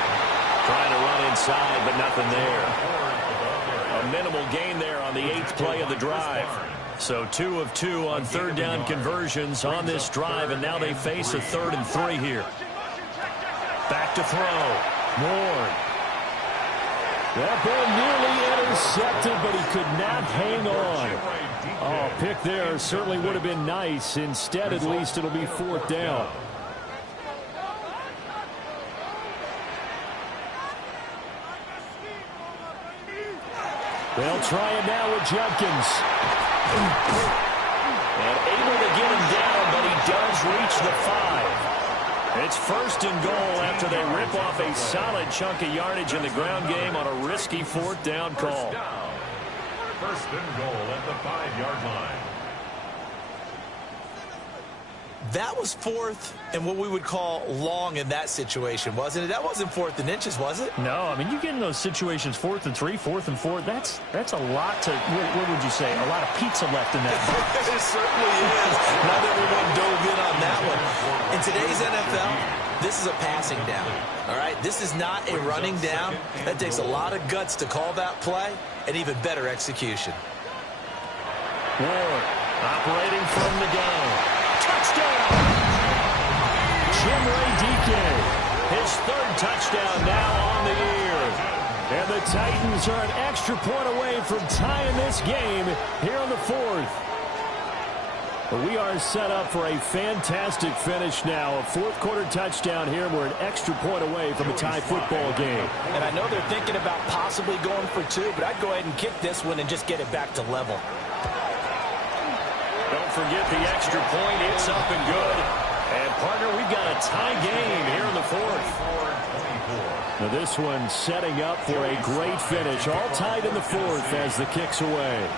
Trying to run inside, but nothing there. A minimal gain there on the 8th play of the drive. So 2 of 2 on 3rd down conversions on this drive, and now they face a 3rd and 3 here. Back to throw. Ward. That ball nearly intercepted, but he could not hang on. Oh, pick there certainly would have been nice. Instead, at least, it'll be 4th down. They'll try it now with Jenkins. And able to get him down, but he does reach the 5. It's 1st and goal after they rip off a solid chunk of yardage in the ground game on a risky 4th down call. 1st and goal at the 5-yard line. That was fourth and what we would call long in that situation, wasn't it? That wasn't 4th and inches, was it? No, I mean, you get in those situations 4th and 3, 4th and 4. That's a lot to, what would you say, a lot of pizza left in that box. It certainly is. Not everyone dove in on that one. In today's NFL, this is a passing down, all right? This is not a running down. That takes a lot of guts to call that play and even better execution. Ward operating from the gun. Touchdown! Chimere Dike, his 3rd touchdown now on the year. And the Titans are an extra point away from tying this game here in the 4th. But we are set up for a fantastic finish now. A 4th quarter touchdown here. We're an extra point away from a tie football game. And I know they're thinking about possibly going for 2, but I'd go ahead and kick this one and just get it back to level. Don't forget the extra point. It's up and good. And, partner, we've got a tie game here in the 4th. Now this one setting up for a great finish. All tied in the 4th as the kick's away.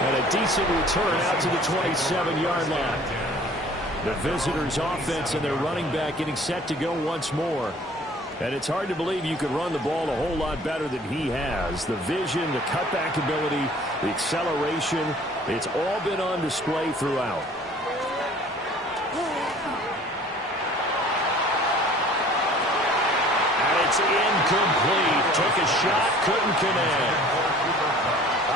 And a decent return out to the 27-yard line. The visitors' offense and their running back getting set to go once more. And it's hard to believe you could run the ball a whole lot better than he has. The vision, the cutback ability, the acceleration, it's all been on display throughout. And it's incomplete. Took a shot, couldn't connect.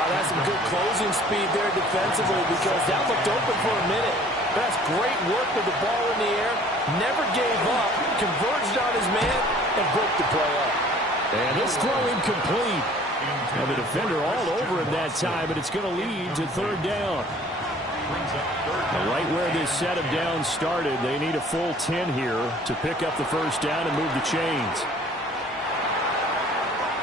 That's some good closing speed there defensively because that looked open for a minute. That's great work with the ball in the air. Never gave up, converged on his man, and broke the play up. And this throw incomplete. And the defender all over him that time, but it's going to lead to 3rd down. And right where this set of downs started, they need a full 10 here to pick up the 1st down and move the chains.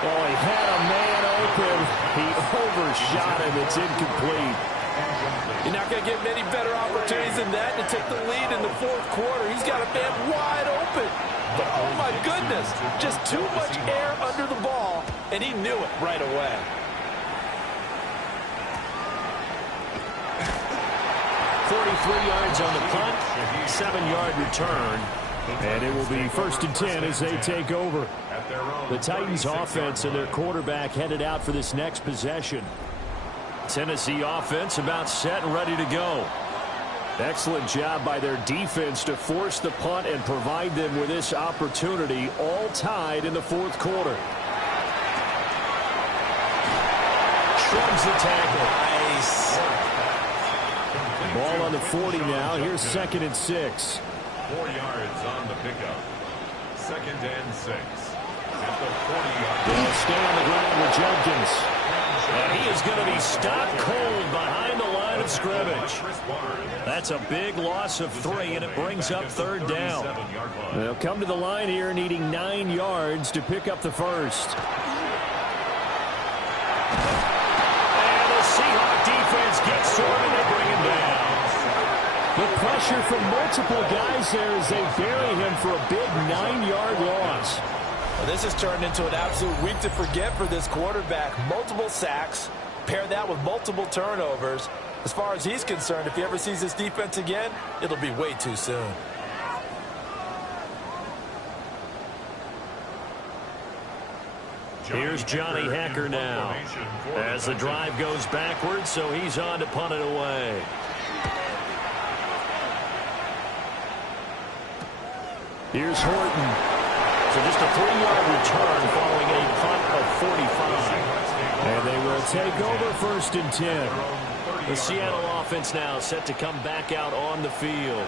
Oh, he had a man open. He overshot him. It's incomplete. You're not going to get many better opportunities than that to take the lead in the 4th quarter. He's got a man wide open. But, oh, my goodness, just too much air under the ball, and he knew it right away. Yards on the punt, 7-yard return, and it will be 1st and 10 as they take over. The Titans offense and their quarterback headed out for this next possession. Tennessee offense about set and ready to go. Excellent job by their defense to force the punt and provide them with this opportunity, all tied in the 4th quarter. Shrugs the tackle. Nice. Ball on the 40 now. Here's 2nd and 6. 4 yards on the pickup. 2nd and 6. At the 40-yard line. They'll stay on the ground with Jenkins. And he is going to be stopped cold behind the line of scrimmage. That's a big loss of 3, and it brings up 3rd down. They'll come to the line here needing 9 yards to pick up the 1st. And the Seahawk defense gets to him, and they bring him down. The pressure from multiple guys there as they bury him for a big 9-yard loss. Well, this has turned into an absolute week to forget for this quarterback. Multiple sacks, pair that with multiple turnovers. As far as he's concerned, if he ever sees this defense again, it'll be way too soon. Here's Johnny Hekker now as the drive goes backwards, so he's on to punt it away. Here's Horton. So just a 3-yard return following a punt of 45. And they will take over 1st and 10. The Seattle offense now set to come back out on the field.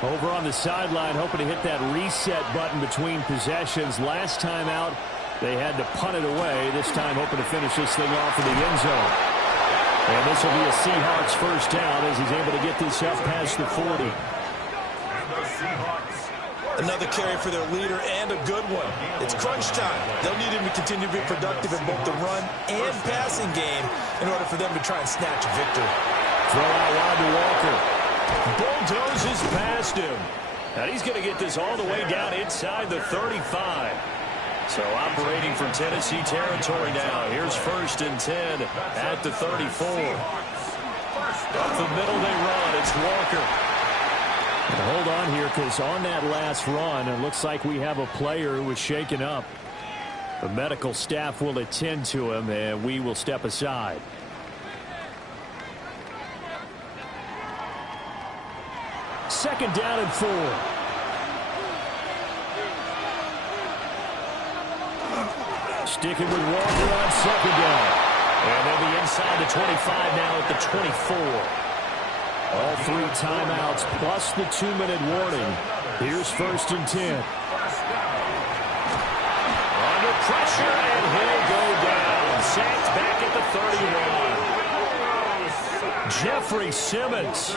Over on the sideline, hoping to hit that reset button between possessions. Last time out, they had to punt it away. This time hoping to finish this thing off in the end zone. And this will be a Seahawks 1st down as he's able to get this up past the 40. Another carry for their leader and a good one. It's crunch time. They'll need him to continue to be productive in both the run and passing game in order for them to try and snatch a victory. Throw out wide to Walker. Bulldozes past him. And he's going to get this all the way down inside the 35. So operating from Tennessee territory now. Here's 1st and 10 at the 34. Up the middle they run. It's Walker. Now hold on here, because on that last run, it looks like we have a player who was shaken up. The medical staff will attend to him, and we will step aside. Second down and 4. Sticking with Walker on second down. And they'll be inside the 25 now at the 24. All 3 timeouts plus the 2-minute warning. Here's 1st and 10. Under pressure, and he'll go down. Sacked back at the 31. Jeffrey Simmons.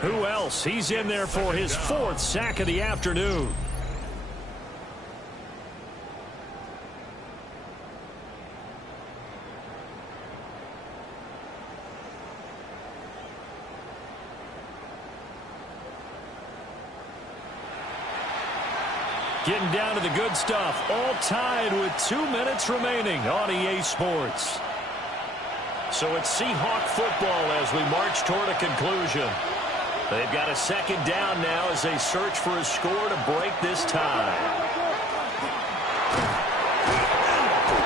Who else? He's in there for his 4th sack of the afternoon. Getting down to the good stuff. All tied with 2 minutes remaining on EA Sports. So it's Seahawk football as we march toward a conclusion. They've got a second down now as they search for a score to break this tie.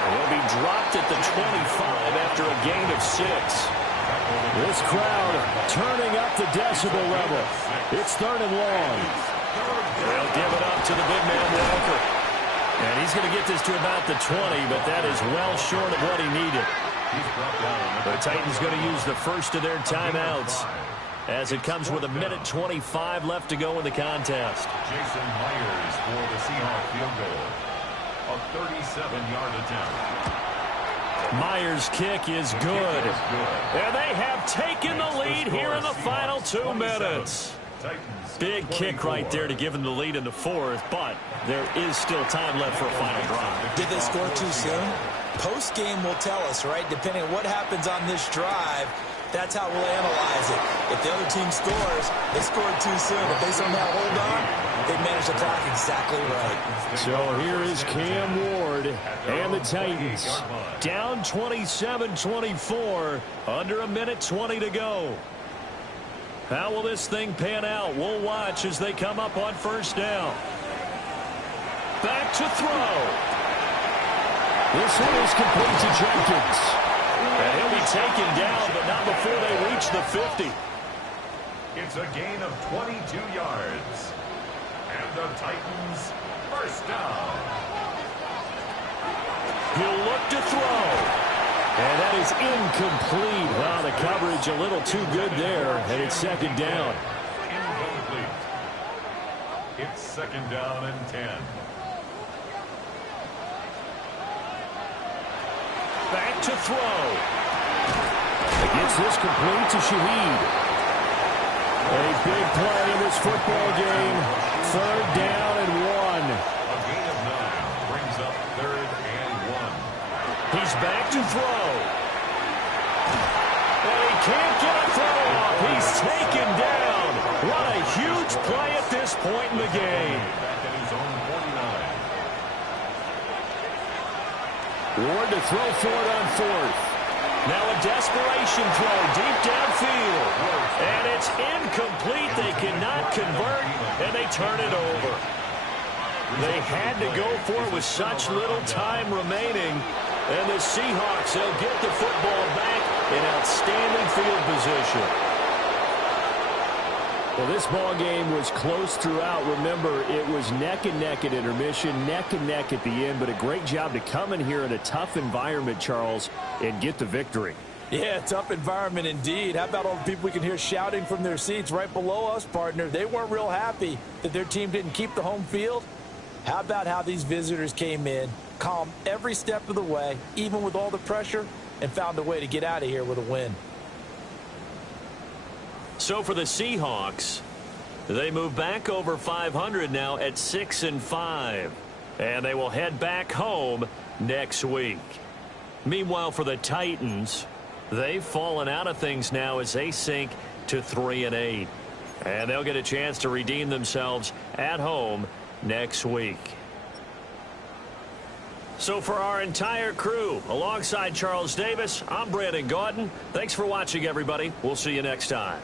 They'll be dropped at the 25 after a gain of 6. This crowd turning up the decibel level. It's 3rd and long. They'll give it up to the big man, Walker. And he's going to get this to about the 20, but that is well short of what he needed. The Titans going to use the first of their timeouts as it comes with 1:25 left to go in the contest. Jason Myers for the Seahawks field goal. A 37-yard attempt. Myers' kick is good. And they have taken the lead here in the final 2 minutes. Big kick right there to give them the lead in the 4th, but there is still time left for a final drive. Did they score too soon? Post-game will tell us, right? Depending on what happens on this drive, that's how we'll analyze it. If the other team scores, they scored too soon. If they somehow hold on, they managed the clock exactly right. So here is Cam Ward and the Titans. Down 27-24, under 1:20 to go. How will this thing pan out? We'll watch as they come up on 1st down. Back to throw. This one is complete to Jenkins. And he'll be taken down, but not before they reach the 50. It's a gain of 22 yards. And the Titans first down. He'll look to throw. And that is incomplete. Wow, the coverage a little too good there. And it's 2nd down. Incomplete. It's 2nd down and 10. Back to throw. Gets this complete to Shaheed. A big play in this football game. 3rd down and 1. A gain of 9 brings up 3rd and 1. He's back to throw. And he can't get a throw off. He's taken down. What a huge play at this point in the game. Back at his own 49. Ward to throw for it on 4th. Now a desperation throw deep downfield. And it's incomplete. They cannot convert, and they turn it over. They had to go for it with such little time remaining. And the Seahawks, they'll get the football back in outstanding field position. Well, this ball game was close throughout. Remember, it was neck and neck at intermission, neck and neck at the end, but a great job to come in here in a tough environment, Charles, and get the victory. Yeah, tough environment indeed. How about all the people we can hear shouting from their seats right below us, partner? They weren't real happy that their team didn't keep the home field. How about how these visitors came in, calm every step of the way, even with all the pressure, and found a way to get out of here with a win. So for the Seahawks, they move back over 500 now at 6-5. And they will head back home next week. Meanwhile, for the Titans, they've fallen out of things now as they sink to 3-8. And they'll get a chance to redeem themselves at home next week. So for our entire crew, alongside Charles Davis, I'm Brandon Gaudin. Thanks for watching, everybody. We'll see you next time.